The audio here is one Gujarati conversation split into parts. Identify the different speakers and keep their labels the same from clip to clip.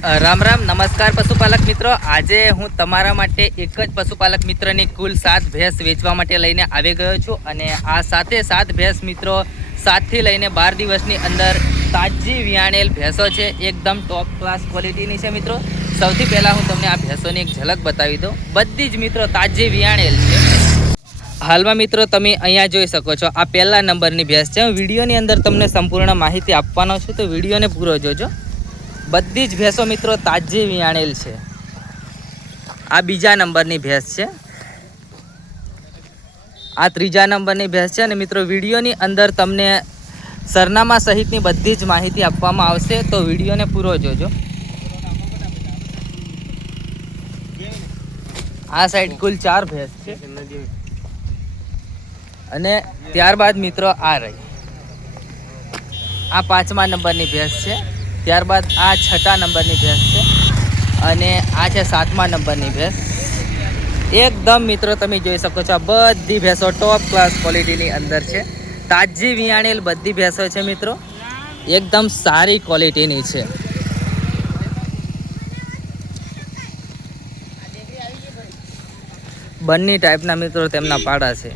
Speaker 1: રામ રામ, નમસ્કાર પશુપાલક મિત્રો. આજે હું તમારા માટે એક જ પશુપાલક મિત્રની કુલ સાત ભેંસ વેચવા માટે લઈને આવી ગયો છું અને આ સાથે સાત ભેંસ મિત્રો સાતથી લઈને બાર દિવસની અંદર તાજી વિયાણેલ ભેંસો છે, એકદમ ટોપ ક્લાસ ક્વોલિટીની છે મિત્રો. સૌથી પહેલાં હું તમને આ ભેંસોની એક ઝલક બતાવી દઉં. બધી જ મિત્રો તાજી વિયાણેલ છે. હાલમાં મિત્રો તમે અહીંયા જોઈ શકો છો, આ પહેલા નંબરની ભેંસ છે. હું વિડીયોની અંદર તમને સંપૂર્ણ માહિતી આપવાનો છું, તો વિડીયોને પૂરો જોજો. બધી જ ભેંસો મિત્રો તાજી વિયાણેલ છે. આ બીજા નંબરની ભેંસ છે. આ ત્રીજા નંબરની ભેંસ છે અને મિત્રો વિડીયોની અંદર તમને સરનામા સહિતની બધી જ માહિતી આપવામાં આવશે, તો વિડીયોને પૂરો જોજો. આ સાઈડ કુલ ચાર ભેંસ છે. અને ત્યારબાદ મિત્રો આ રહી. આ પાંચમા નંબરની ભેંસ છે. ત્યારબાદ આ છઠ્ઠા નંબરની ભેંસ છે અને આ છે સાતમા નંબરની ભેંસ. એકદમ મિત્રો તમે જોઈ શકો છો આ બધી ભેંસો ટોપ ક્લાસ ક્વોલિટીની અંદર છે. તાજી વિયાણેલ બધી ભેંસો છે મિત્રો. એકદમ સારી ક્વોલિટીની છે. બંને ટાઈપના મિત્રો તેમના પાડા છે.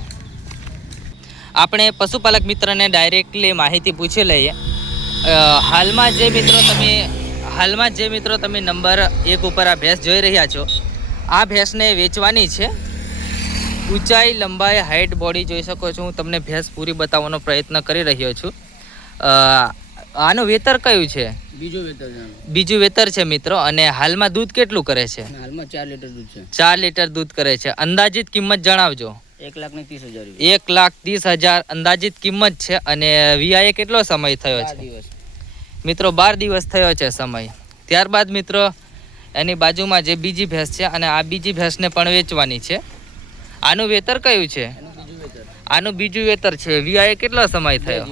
Speaker 1: આપણે પશુપાલક મિત્રને ડાયરેક્ટલી માહિતી પૂછી લઈએ. હાલમાં જે મિત્રો તમે હાલમાં જે મિત્રો તમે નંબર એક ઉપર આ ભેંસ જોઈ રહ્યા છો આ ભેંસને વેચવાની છે. ઊંચાઈ લંબાઈ હાઇટ બોડી જોઈ શકો છો. હું તમને ભેંસ પૂરી બતાવવાનો પ્રયત્ન કરી રહ્યો છું. આનું વેતર કયું છે?
Speaker 2: બીજું વેતર
Speaker 1: બીજું વેતર છે મિત્રો અને હાલમાં દૂધ કેટલું કરે છે?
Speaker 2: હાલમાં ચાર લીટર દૂધ છે.
Speaker 1: ચાર લીટર દૂધ કરે છે. અંદાજિત કિંમત જણાવજો.
Speaker 2: એક લાખ ને ત્રીસ હજાર
Speaker 1: એક લાખ ત્રીસ હજાર અંદાજિત કિંમત છે અને વીઆઈએ કેટલો સમય થયો છે? મિત્રો બાર દિવસ થયો છે સમય. ત્યારબાદ મિત્રો એની બાજુમાં જે બીજી ભેંસ છે અને આ બીજી ભેંસને પણ વેચવાની છે. આનું વેતર કયું છે? આનું બીજું વેતર છે. વીઆઈએ કેટલો સમય થયો?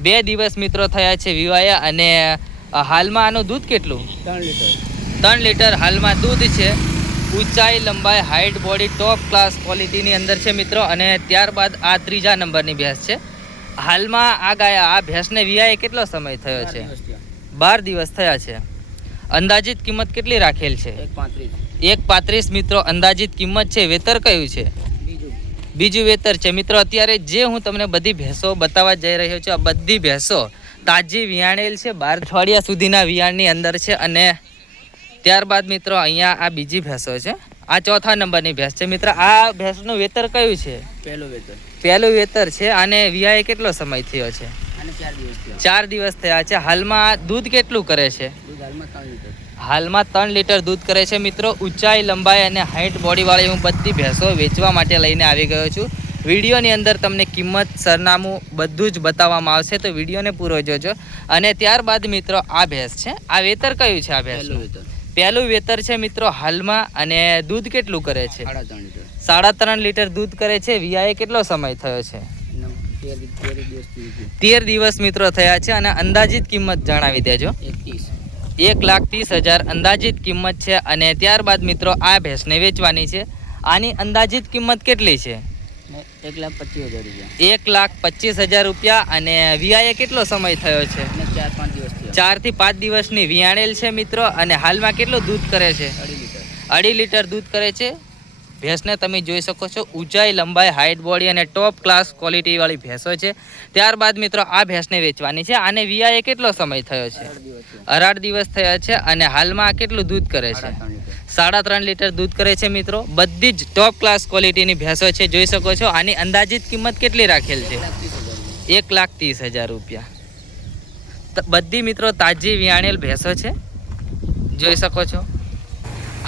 Speaker 1: બે દિવસ મિત્રો થયા છે વીવાયા અને હાલમાં આનું દૂધ કેટલું?
Speaker 2: ત્રણ લીટર.
Speaker 1: ત્રણ લીટર હાલમાં દૂધ છે. ઊંચાઈ લંબાઈ હાઇટ બોડી ટોપ ક્લાસ ક્વોલિટીની અંદર છે મિત્રો. અને ત્યારબાદ આ ત્રીજા નંબરની ભેંસ છે. હાલમાં આ ગાય આ ભેંસને વિયાએ કેટલો સમય થયો છે? બાર દિવસ થયા છે. અંદાજિત કિંમત કેટલી રાખેલ છે?
Speaker 2: એક પાંત્રીસ.
Speaker 1: મિત્રો અંદાજિત કિંમત છે વેતર કયું છે?
Speaker 2: બીજું.
Speaker 1: બીજું વેતર છે. મિત્રો અત્યારે જે હું તમને બધી ભેંસો બતાવવા જઈ રહ્યો છું આ બધી ભેંસો તાજી વિયાણેલ છે. બાર અઠવાડિયા સુધીના વિયાણની અંદર છે અને ત્યારબાદ મિત્રો અહીંયા આ બીજી ભેંસો છે. આ ચોથા નંબરની ભેંસ છે. મિત્રો આ ભેંસનું વેતર કયું છે?
Speaker 2: પહેલું વેતર.
Speaker 1: પહેલું વેતર છે અને વિયાએ કેટલો સમય થયો છે?
Speaker 2: ચાર દિવસ થયા.
Speaker 1: છે. હાલમાં દૂધ કેટલું કરે છે?
Speaker 2: હાલમાં ત્રણ લીટર.
Speaker 1: દૂધ કરે છે. મિત્રો ઊંચાઈ લંબાઈ અને હાઇટ બોડીવાળી હું બધી ભેંસો વેચવા માટે લઈને આવી ગયો છું. વિડીયોની અંદર તમને કિંમત સરનામું બધું જ બતાવવામાં આવશે. તો વિડીયોને પૂરો જોજો. અને ત્યારબાદ મિત્રો આ ભેંસ છે. આ વેતર કયું છે આ ભેંસ
Speaker 2: વેતર.
Speaker 1: પહેલું વેતર છે મિત્રો હાલમાં અને દૂધ કેટલું કરે છે?
Speaker 2: સાડા ત્રણ લીટર.
Speaker 1: દૂધ કરે છે. વિયાએ કેટલો સમય થયો છે?
Speaker 2: તેર દિવસ
Speaker 1: મિત્રો થયા છે અને અંદાજિત કિંમત જણાવી દેજો.
Speaker 2: એક
Speaker 1: લાખ ત્રીસ હજાર અંદાજિત કિંમત છે અને ત્યારબાદ મિત્રો આ ભેંસને વેચવાની છે. આની અંદાજિત કિંમત કેટલી છે?
Speaker 2: એક લાખ પચીસ હજાર રૂપિયા.
Speaker 1: એક લાખ પચીસ હજાર રૂપિયા અને વિયાએ કેટલો સમય થયો છે?
Speaker 2: ચાર પાંચ દિવસ
Speaker 1: ચારથી પાંચ દિવસની વિયાણેલ છે મિત્રો અને હાલમાં કેટલું દૂધ કરે છે?
Speaker 2: અઢી લીટર.
Speaker 1: દૂધ કરે છે. ભેંસને તમે જોઈ શકો છો ઊંચાઈ લંબાઈ હાઇટ બોડી અને ટોપ ક્લાસ ક્વોલિટીવાળી ભેંસો છે. ત્યારબાદ મિત્રો આ ભેંસને વેચવાની છે. આને વિયાએ કેટલો સમય થયો છે?
Speaker 2: અઢાર દિવસ થયા.
Speaker 1: છે અને હાલમાં કેટલું દૂધ કરે છે?
Speaker 2: સાડા ત્રણ લીટર.
Speaker 1: દૂધ કરે છે મિત્રો. બધી જ ટોપ ક્લાસ ક્વોલિટીની ભેંસો છે જોઈ શકો છો. આની અંદાજિત કિંમત કેટલી રાખેલ છે?
Speaker 2: એક લાખ ત્રીસ હજાર રૂપિયા
Speaker 1: એક લાખ ત્રીસ હજાર રૂપિયા ત- બધી મિત્રો તાજી વિયાણેલ ભેંસો છે. જોઈ શકો છો.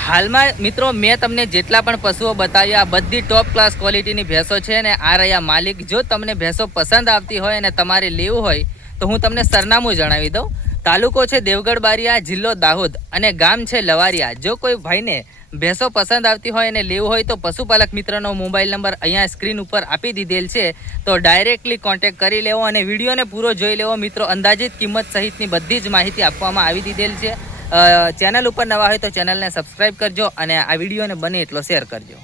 Speaker 1: હાલમાં મિત્રો મેં તમને જેટલા પણ પશુઓ બતાવ્યા, આ બધી ટોપ ક્લાસ ક્વોલિટીની ભેંસો છે ને આ રહ્યા માલિક. જો તમને ભેંસો પસંદ આવતી હોય અને તમારે લેવું હોય, તો હું તમને સરનામું જણાવી દઉં. તાલુકો છે દેવગઢ બારિયા, જિલ્લો દાહોદ અને ગામ છે લવારિયા. જો કોઈ ભાઈને ભેંસો પસંદ આવતી હોય અને લેવું હોય તો પશુપાલક મિત્રનો મોબાઈલ નંબર અહીંયા સ્ક્રીન ઉપર આપી દીધેલ છે. તો ડાયરેક્ટલી કોન્ટેક્ટ કરી લેવો અને વિડીયોને પૂરો જોઈ લેવો. મિત્રો, અંદાજિત કિંમત સહિતની બધી જ માહિતી આપવામાં આવી દીધેલ છે. ચેનલ ઉપર નવા હોય તો ચેનલને સબસ્ક્રાઈબ કરજો અને આ વિડીયોને બને એટલો શેર કરજો.